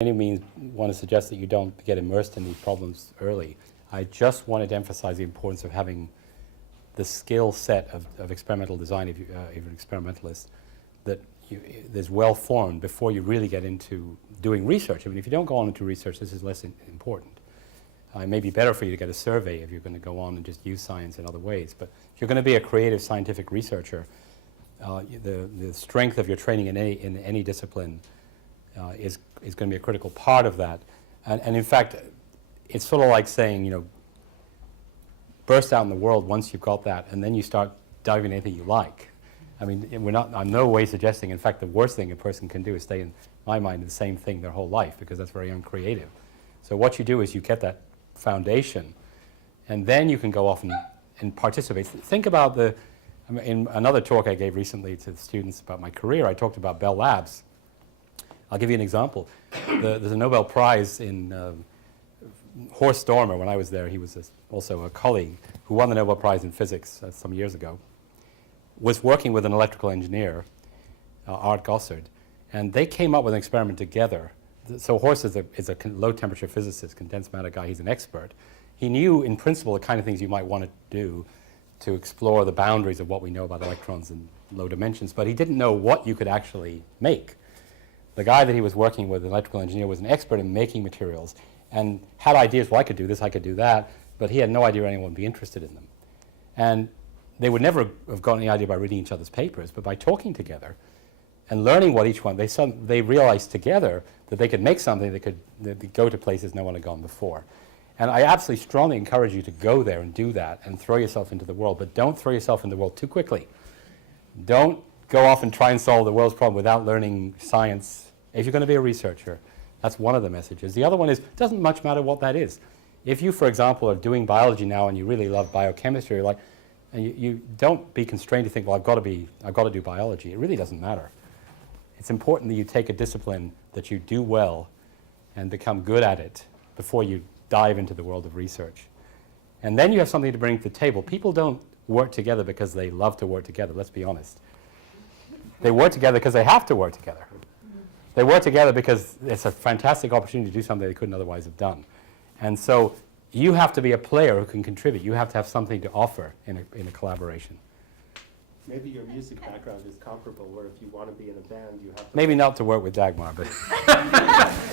any means want to suggest that you don't get immersed in these problems early. I just wanted to emphasize the importance of having the skill set of experimental design, if you're an experimentalist, that is well formed before you really get into doing research. I mean, if you don't go on into research, this is less important. It may be better for you to get a survey if you're going to go on and just use science in other ways. But if you're going to be a creative scientific researcher, the strength of your training in any discipline is going to be a critical part of that. And in fact, it's sort of like saying, you know, burst out in the world once you've got that, and then you start diving into anything you like. I mean, I'm no way suggesting, in fact, the worst thing a person can do is stay, in my mind, the same thing their whole life, because that's very uncreative. So what you do is you get that foundation, and then you can go off and participate. Think about in another talk I gave recently to the students about my career, I talked about Bell Labs. I'll give you an example. There's a Nobel Prize in Horst Stormer. When I was there, he was also a colleague who won the Nobel Prize in physics some years ago, was working with an electrical engineer, Art Gossard, and they came up with an experiment together. So Horst is a low temperature physicist, condensed matter guy. He's an expert. He knew in principle the kind of things you might want to do to explore the boundaries of what we know about electrons in low dimensions, but he didn't know what you could actually make. The guy that he was working with, an electrical engineer, was an expert in making materials and had ideas, well, I could do this, I could do that, but he had no idea anyone would be interested in them. And they would never have got any idea by reading each other's papers, but by talking together and learning what each one, they realized together that they could make something that could go to places no one had gone before. And I absolutely strongly encourage you to go there and do that and throw yourself into the world, but don't throw yourself in the world too quickly. Don't go off and try and solve the world's problem without learning science. If you're going to be a researcher, that's one of the messages. The other one is, it doesn't much matter what that is. If you, for example, are doing biology now and you really love biochemistry, you're like, and you don't be constrained to think, well, I've got to do biology. It really doesn't matter. It's important that you take a discipline that you do well and become good at it before you dive into the world of research. And then you have something to bring to the table. People don't work together because they love to work together, let's be honest. They work together because they have to work together. They work together because it's a fantastic opportunity to do something they couldn't otherwise have done. And so you have to be a player who can contribute. You have to have something to offer in a collaboration. Maybe your music background is comparable, where if you want to be in a band, you have to... Maybe not to work with Dagmar, but...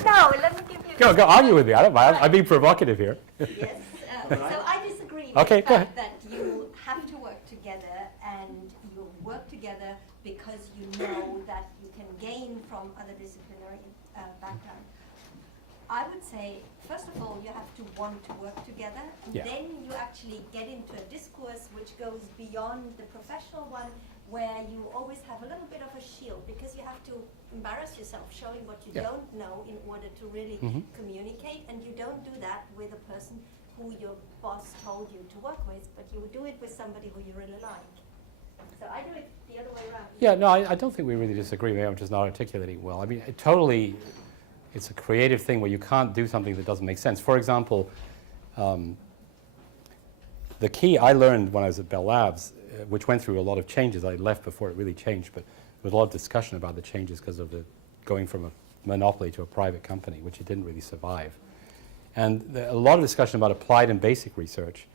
No, let me give you... Go argue with me. I don't mind. I'm being provocative here. Yes. So I disagree with okay, the go fact ahead. that you have to work together, and you work together because you know that you can gain from other disciplinary background. I would say, first of all, you have to want to work together, and then you actually get into a discourse which goes beyond the professional one, where you always have a little bit of a shield, because you have to embarrass yourself showing what you don't know in order to really communicate, and you don't do that with a person who your boss told you to work with, but you do it with somebody who you really like. So I do it the other way around. Yeah, no, I don't think we really disagree. Maybe I'm just not articulating well. I mean, it's a creative thing where you can't do something that doesn't make sense. For example, the key I learned when I was at Bell Labs, which went through a lot of changes. I left before it really changed, but there was a lot of discussion about the changes because of going from a monopoly to a private company, which it didn't really survive. And a lot of discussion about applied and basic research.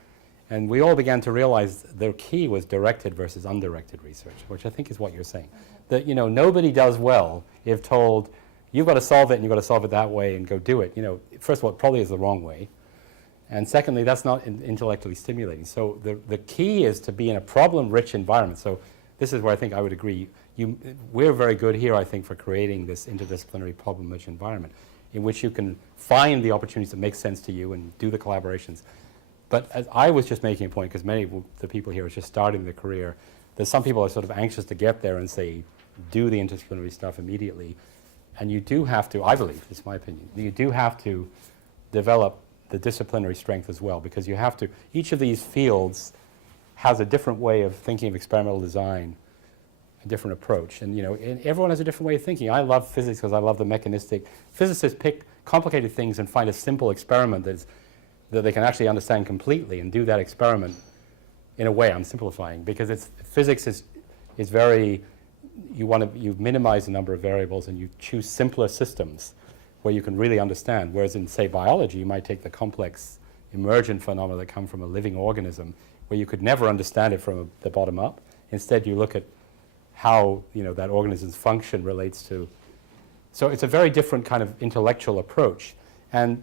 And we all began to realize the key was directed versus undirected research, which I think is what you're saying. That, you know, nobody does well if told, you've got to solve it and you've got to solve it that way and go do it. You know, first of all, it probably is the wrong way. And secondly, that's not intellectually stimulating. So the key is to be in a problem-rich environment. So this is where I think I would agree. We're very good here, I think, for creating this interdisciplinary problem-rich environment in which you can find the opportunities that make sense to you and do the collaborations. But as I was just making a point, because many of the people here are just starting their career, that some people are sort of anxious to get there and say, do the interdisciplinary stuff immediately. And you do have to, I believe, this is my opinion, you do have to develop the disciplinary strength as well, because you have to, each of these fields has a different way of thinking of experimental design, a different approach. And, you know, and everyone has a different way of thinking. I love physics because I love the mechanistic. Physicists pick complicated things and find a simple experiment that they can actually understand completely and do that experiment in a way. I'm simplifying, because physics is very, you minimize the number of variables and you choose simpler systems where you can really understand. Whereas in, say, biology, you might take the complex emergent phenomena that come from a living organism, where you could never understand it from the bottom up. Instead, you look at how that organism's function relates to. So it's a very different kind of intellectual approach. And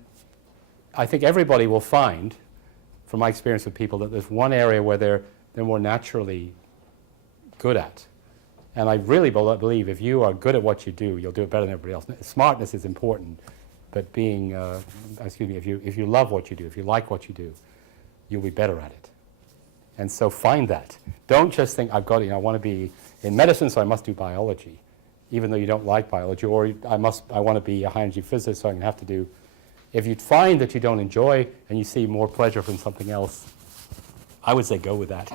I think everybody will find, from my experience with people, that there's one area where they're more naturally good at. And I really believe if you are good at what you do, you'll do it better than everybody else. Smartness is important, but being, if you love what you do, if you like what you do, you'll be better at it. And so find that. Don't just think, I want to be in medicine, so I must do biology, even though you don't like biology, or I want to be a high-energy physicist, so I'm going to have to do. If you find that you don't enjoy and you see more pleasure from something else, I would say go with that.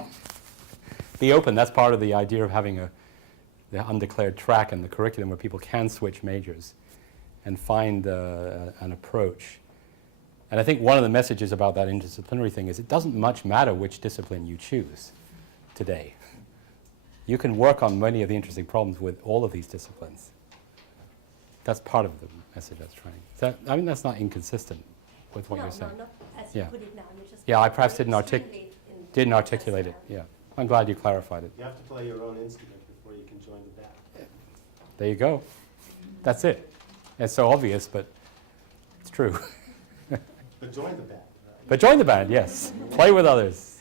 Be open. That's part of the idea of having the undeclared track in the curriculum where people can switch majors and find an approach. And I think one of the messages about that interdisciplinary thing is it doesn't much matter which discipline you choose today. You can work on many of the interesting problems with all of these disciplines. That's part of the message I was trying. That's not inconsistent with what you're saying. No, not as you put it now. I perhaps didn't articulate it. Yeah, I'm glad you clarified it. You have to play your own instrument before you can join the band. There you go. That's it. It's so obvious, but it's true. But join the band. Right? But join the band, yes. Play with others.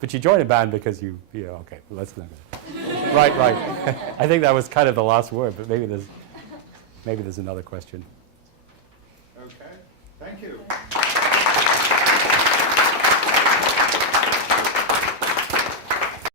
But you join a band because okay, let's leave it. Right. I think that was kind of the last word, but maybe there's another question. Okay, thank you.